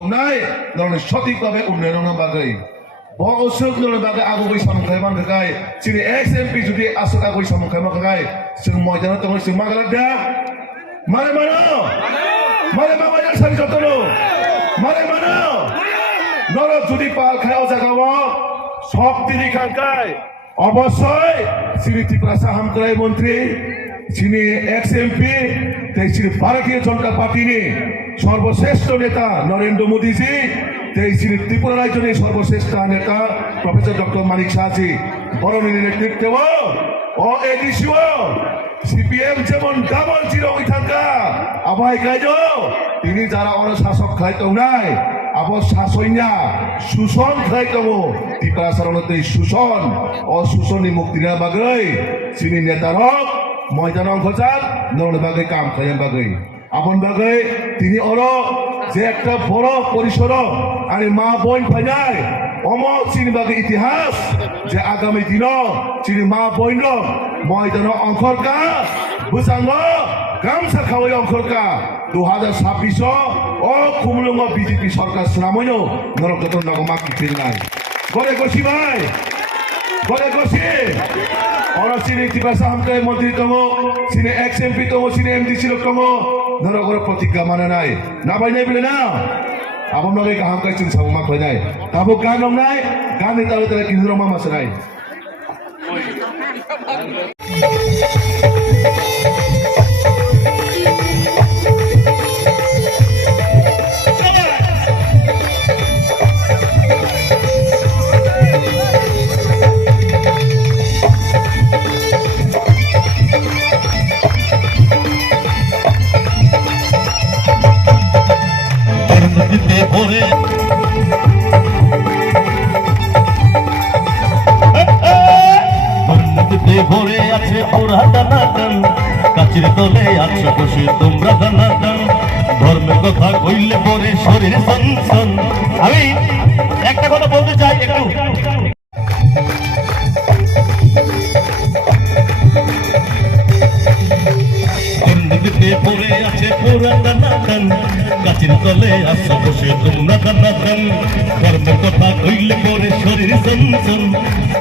নাই নরনে সঠিকভাবে উন্নয়নের বাগৈ বড় অসুবিধার বাগৈ আগুবই সামখাইমান থাকায় চিনি এক্সএমপি যদি আসল আগুই সামখাইমান থাকায় जों ময়দানে তখন जों मा खालामदों मारै मानो मारै माबाया सारि जतनो मारै मानो नर যদি পাল খায় জায়গাও শক্তি খানকায় অবশ্যই শ্রী ত্রিপুরা হামক্রাই মন্ত্রী যিনি এক্সএমপি শ্রী ভারতীয় জনতা পার্টিনি সর্বশ্রেষ্ঠ নেতা নরেন্দ্র মোদীজি শ্রী ত্রিপুরা রাজ্যের সর্বশ্রেষ্ঠ নেতা প্রফেসর ডক্টর মানিক শাহজি বরণীর নেতৃত্বে ও এডিসিও সিপিএম যেমন ডাবল জিরো থাকা আবহাই গাইজ তিনি যারা অনশাসক খাইতো নাই আবার শাসইনা শোষণ খাইতো ত্রিপুরা সারণতে শোষণ ও শোষণী মুক্তির বাগৈ যিনি নেতারক ময়দান অংশজাত নরনে বাগৈ কাম খাইম বাগৈ আপন বাগৈ তিনি যে একটা বড় পরিসর আর মা বোন ফাইনাই অমর চিনি বাগৈ ইতিহাস যে আগামী দিন চিনি মা বোন ময়দান অংশরকা বুঝাঙ্গ গামছা খাওয়াই অংশরকা 2026 ও খুমলুঙ্গ বিজেপি সরকার শ্রাময় নরক যতন নগমা কিছিল নাই গলে গছি ভাই গলে গছি ওরা চিনি ত্রিপুরা হামক্রাই মন্ত্রী দङ চিনি এক্সএমপি দङ চিনি এমডিসি লোক দङ নরগর প্রতিজ্ঞা মানে নাই না বাইনাই বলে না আবার নগে হামক্রাই চিন সাবমা কইনাই তাবো গান নাই গানে তালে তালে কিন্দ্র মামা সরাই ভরে আছে পুরা দানা দান কাচির তলে আছে বসে তোমরা দানা দান ধর্মের কথা কইলে পরে শরীর সনসন আমি একটা কথা বলতে চাই একটু পরে আছে পুরা দানা দান কাচির তলে আছে বসে তোমরা দানা দান ধর্মের কথা কইলে পরে শরীর সনসন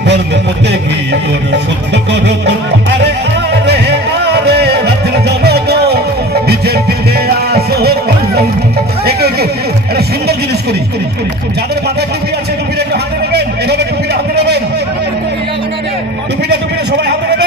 ধর্মের মধ্যে কি তোরা সত্য করো আরে আরে আরে রাতের জনগণ বিজেপিতে আসো একটু একটা সুন্দর জিনিস করি যাদের মাথায় টুপি আছে টুপিটা একটু হাতে নেবেন এভাবে টুপিটা হাতে নেবেন টুপিটা সবাই হাতে নেবেন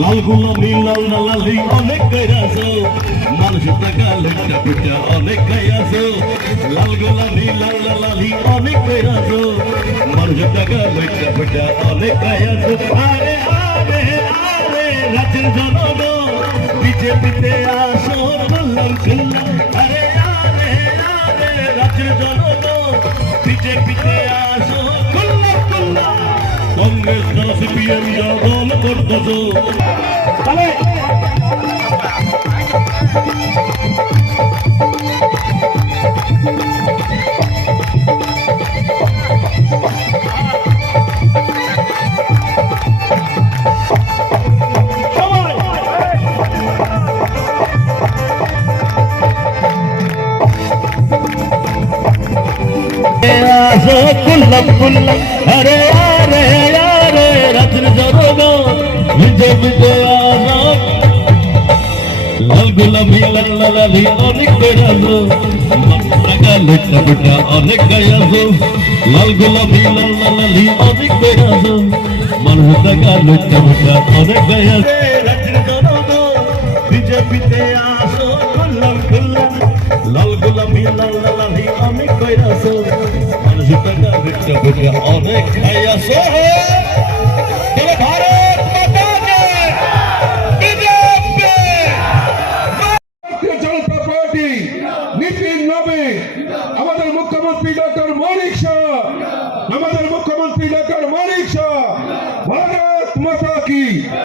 লাল গোলামি লাল লালি অনেক গাইয়াছো মানুষের টাকা লেখা পিঠা অনেক গাইয়াছো লাল গোলামি লাল লালি অনেক গাইয়াছো মানুষের টাকা লেখা পিঠা অনেক গাইয়াছো আরে আরে আরে রাজ্যের জনগণ বিজেপিতে আসো বললাম শুনলাম আরে আরে আরে রাজ্যের জনগণ বিজেপিতে আসো বললাম শুনলাম কংগ্রেস না সিপিএম দল করতেছো তাহলে কুল্লাম কুল্লাম আরে আরে আরে রাত্রি জনগণ বিজেপিতে আসো লাল গোলামি লাল্লালি অনেক বেড়ালো টাকা লইটা বেটা অনেক গায়ালো লাল গোলামি লাল্লালি অনেক বেড়ালো মানুষ টাকা লইটা বেটা অনেক গায়ালো বিজেপিতে আসো খুললাম খুললাম লাল গোলামি লাল্লালি অনেক বেড়াছো মানুষ টাকা লইটা বেটা অনেক গায়াছো ভারত মাতা জনতা পার্টি নীতির নামে আমাদের মুখ্যমন্ত্রী ডক্টর